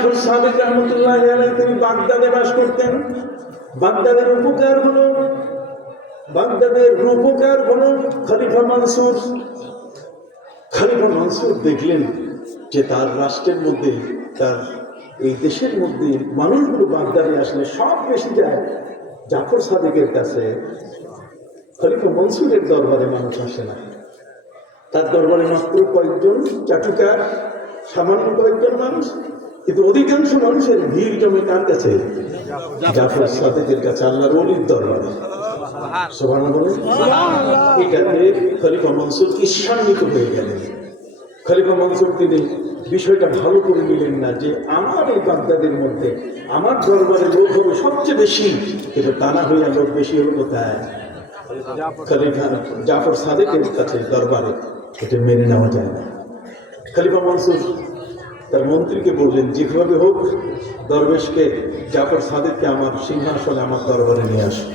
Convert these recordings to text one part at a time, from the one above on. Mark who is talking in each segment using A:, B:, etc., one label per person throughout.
A: জাফর সাদেক রহমতুল্লাহ তিনি বাগদাদে বাস করতেন। বাগদাদের উপকার হলো, বাগদাদের উপকার হলো খলিফা মানসুর। খলিফা মানসুর দেখলেন যে তার রাষ্ট্রের মধ্যে, তার এই দেশের মধ্যে মানুষগুলো বাগদাদে আসলে সব বেশি যায় জাফর সাদেকের কাছে। খলিফা মনসুরের দরবারে মানুষ আসে না। তার দরবারে মাত্র কয়েকজন চাটুকার, সামান্য কয়েকজন মানুষ। কিন্তু অধিকাংশ মানুষের ভিড় জমে কার কাছে? জাফর সাদেকের কাছে আল্লাহর অলির দরবারে। সোভানা বলে এটাতে খলিফা মনসুর ঈর্ষান্বিত হয়ে গেলেন। খলিফা মনসুর তিনি বিষয়টা ভালো করে নিলেন না যে, আমার এই বাগদাদের মধ্যে আমার দরবারে লোক হবে সবচেয়ে বেশি। কিন্তু তা না হইয়া লোক বেশি হলো কোথায়? খলিফা জাফর সাদেকের কাছে দরবারে। এটা মেনে নেওয়া যায় না। খলিফা মনসুর তার মন্ত্রীকে বললেন, যেভাবে হোক, দরবেশকে জাফর সাদেককে আমার সিংহাসনে, আমার দরবারে নিয়ে আসো।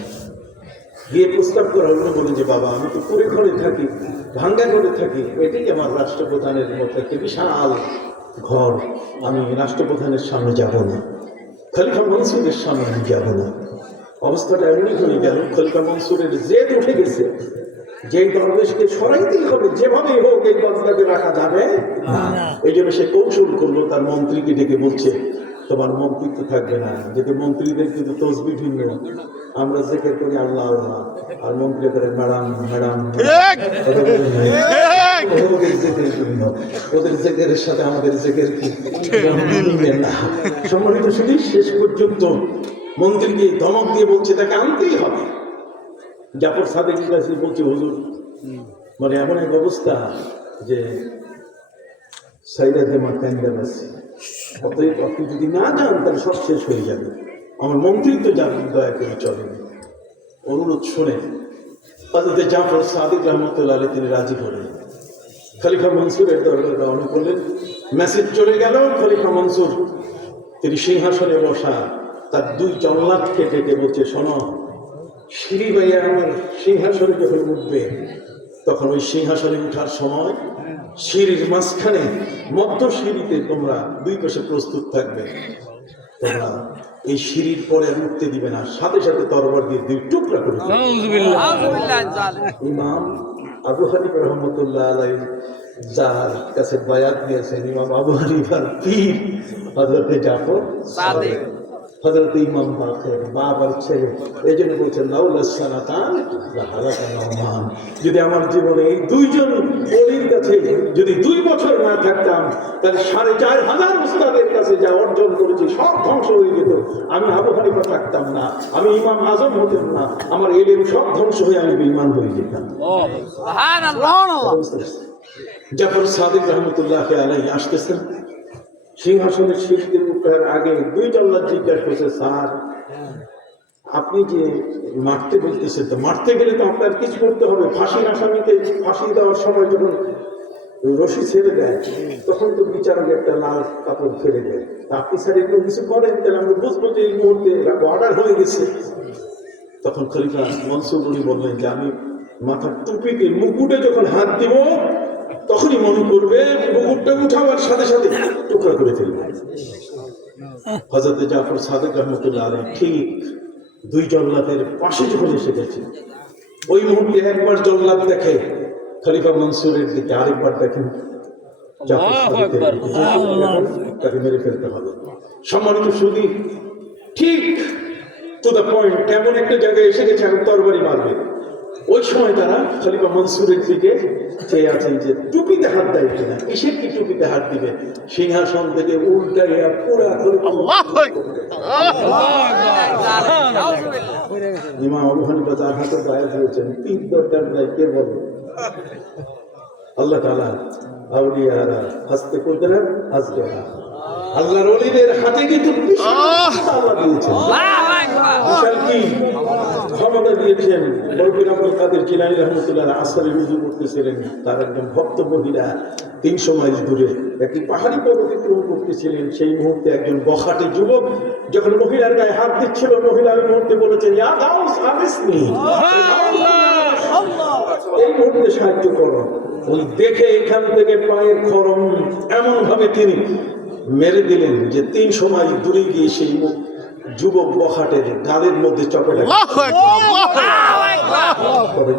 A: গিয়ে প্রস্তাব করা হলো বলে যে, বাবা, আমি তো পুরে ঘরে থাকি, ভাঙ্গা ঘরে থাকি, এটাই আমার রাষ্ট্রপ্রধানের মতো একটা বিশাল ঘর। আমি রাষ্ট্রপ্রধানের সামনে যাব না, খলিফা মনসুরের সামনে আমি যাব না। অবস্থাটা এমনই হয়ে গেল, খলিফা মনসুরের জেদ উঠে গেছে। যেই দরবেশকে সরাইতেই হবে যেভাবে হোক এই বাগদাদে রাখা যাবে এই জন্য সে কৌশল করল তার মন্ত্রীকে ডেকে বলছে তোমার মন্ত্রিত্ব থাকবে না। যেহেতু মন্ত্রীদের কিন্তু তসবি ভিন্ন। আমরা জেকের করি আল্লাহ আল্লাহ। আর মন্ত্রী করে ম্যাডাম ম্যাডাম ওদের জেকের ভিন্ন। ওদের জেকের সাথে আমাদের জেকের কি? না। সম্মানিত শুধু শেষ পর্যন্ত মন্ত্রীকে ধমক দিয়ে বলছে তাকে আনতেই হবে। জাফর সাদেক কাছে বলছে হুজুর মানে এমন এক অবস্থা যে সাইরা জামা ক্যান্ডাল আছে অতএব আপনি যদি না যান তাহলে সব শেষ হয়ে যাবে। আমার মন্ত্রিত্ব যাবেন দয়া করে চলেন অনুরোধ শুনে হজরত জাফর সাদিক রহমতুল্লাহ আলী তিনি রাজি হলেন। খলিফা মনসুরের দরবারে রওনা করলেন। মেসেজ চলে গেল খলিফা মনসুর তিনি সিংহাসনে বসা তার দুই জল্লাদকে ডেকে বলছে শোনো সিঁড়ি বাইয়া আমার সিংহাসনে যখন উঠবে। তখন ওই সিংহাসনে উঠার সময় সিঁড়ির মাঝখানে মধ্য সিঁড়িতে তোমরা দুই পাশে প্রস্তুত থাকবে। তোমরা এই সিঁড়ির পরে উঠতে দিবে না। সাথে সাথে তরবার দিয়ে দুই টুকরা করে ইমাম আবু হানিফ রহমতুল্লাহ আলাই যার কাছে বায়াত দিয়েছেন ইমাম আবু হানিফার পীর হজরতে জাফর
B: সাদেক।
A: হজরত ইমাম বাকের বাবার ছেলে এই জন্য বলছেন লাউলাসানাতান রহমান যদি আমার জীবনে এই দুইজন অলির কাছে যদি দুই বছর না থাকতাম তাহলে সাড়ে চার হাজার উস্তাদের কাছে যা অর্জন করেছি সব ধ্বংস হয়ে যেত। আমি আবু হানিফা থাকতাম না আমি ইমাম আজম হতাম না আমার এলেম সব ধ্বংস হয়ে আমি ইমান হয়ে যেতাম। জাফর সাদিক রহমতুল্লাহ আলাই আসতেছেন সিংহাসনের সিঁড়িতে উঠার আগে দুই জিজ্ঞাসা করছে, স্যার, আপনি যে মারতে বলতেছেন, তো মারতে গেলে তো আপনার কিছু করতে হবে। ফাঁসির আসামিকে ফাঁসি দেওয়ার সময় যখন রশি ছেড়ে দেয়, তখন তো বিচারক একটা লাল কাপড় ফেলে দেয়। আপনি স্যার এরকম কিছু করেন? তাহলে আমরা বুঝব যে এই মুহূর্তে অর্ডার হয়ে গেছে। তখন খলিফা মনসুর উনি বললেন যে, আমি মাথার টুপিতে মুকুটে যখন হাত দিব, তখনই মনে করবে মুকুটটা উঠাবার সাথে সাথে টুকরা করে ফেলবে। হজরত জাফর সাদেক রহমতুল্লাহ আলী ঠিক দুই জল্লাদের পাশে যখন এসে গেছে ওই মুহূর্তে একবার জল্লাদ দেখে খলিফা মনসুরের দিকে আরেকবার দেখেন তাকে মেরে ফেলতে হবে। সম্মানিত সুদী ঠিক টু দ্য পয়েন্ট এমন একটা জায়গায় এসে গেছে এখন তরবারি মারবে ওই সময় তারা খলিফা মনসুরের দিকে চেয়ে আছেন যে টুপিতে হাত দেয় কিনা কিসের কি টুপিতে হাত দিবে? সিংহাসন থেকে উল্টাইয়া পুরা ইমাম আবু হানিফা যার হাতে দায়ের হয়েছেন তিন দরকার নাই কে বলে? আল্লাহ তালা আউলিয়ারা হাসতে কুদরত হাসবে আল্লাহর ওলিদের হাতে কিন্তু বিশাল কি? ক্ষমতা দিয়েছেন কাদের জিলানি রহমতুল্লাহ আসরে রুজু করতেছিলেন তার একজন ভক্ত মহিলা তিনশো মাইল দূরে একটি পাহাড়ি পর্বত অতিক্রম করতেছিলেন। সেই মুহূর্তে একজন বখাটে যুবক যখন মহিলার গায়ে হাত দিচ্ছিল, মহিলা ওই মুহূর্তে বলেছেন এই মুহূর্তে সাহায্য করো। ওই দেখে এখান থেকে পায়ের খরম এমন ভাবে তিনি মেরে দিলেন যে তিন সময় দূরে গিয়ে সেই মু- যুবক বখাটের গালের মধ্যে চপেটা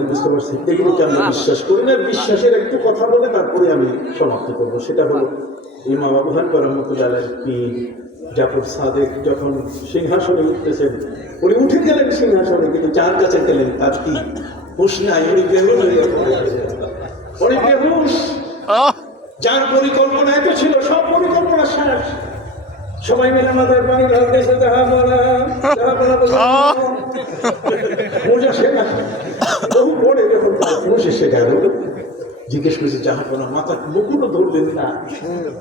A: বুঝতে পারছি এগুলোকে বিশ্বাস করি না। বিশ্বাসের একটু কথা বলে তারপরে আমি সমাপ্ত করব। সেটা হলো ইমাম আবু হানিফা রহমতুল্লাহ পীর জাফর সাদেক যখন সিংহাসনে উঠতেছেন উনি উঠে গেলেন সিংহাসনে কিন্তু যার কাছে গেলেন তার কি? হুশ নাই উনি বেহুশ উনি বেহুশ।
B: আহ,
A: যার পরিকল্পনা এত ছিল সব পরিকল্পনা শেষ। সবাই মিলে তাহা বলা তাহা বলা মোজা শেখা বহু পরে যখন মুছে শেখা গেল জিজ্ঞেস করছে মাথা মুকুটও ধরলেন না।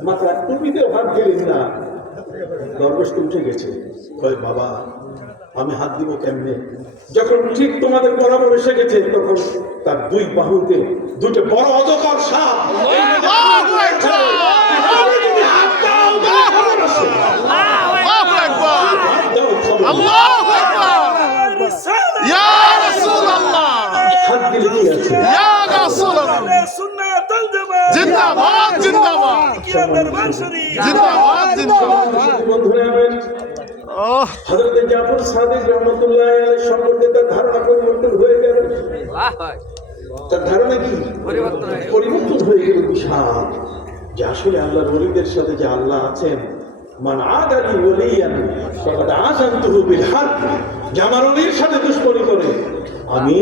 A: মাথা টুপিতেও হাত দিলেন না। তো উঠে গেছে কয় বাবা আমি হাত দিব কেমনে? যখন ঠিক তোমাদের বরাবর এসে গেছে তখন তার দুই বাহুতে দুটো বড় অজকর সাপ
B: আল্লাহু আকবার
A: হাত দাও, দাও, খবর আছে।
B: আল্লাহু আকবার
A: হাত দাও, খবর আছে।
B: আল্লাহু আকবার ইয়া রাসূলুল্লাহ
A: হাত দিলে কি আছে
B: ইয়া রাসূলুল্লাহ জিন্দাবাদ জিন্দাবাদ। জিন্দাবাদ জিন্দাবাদ।
A: বন্ধুরা আমার জাফর সাদিক রহমাতুল্লাহ সম্পর্কে তার ধারণা পরিবর্তন হয়ে গেল। তার ধারণা কি? পরিবর্তন হয়ে গেল। বিশাল। যে আসলে ওলিদের সাথে যে আল্লাহ আছেন মান আদালি ওলিয়ান ফাকাদ আযানতুহু বিল হক যে আমার সাথে দুশমনি করে। আমি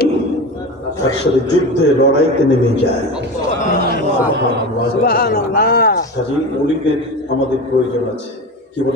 A: তার সাথে যুদ্ধে লড়াইতে নেমে যায়। কাজী আমাদের প্রয়োজন আছে। কি বলে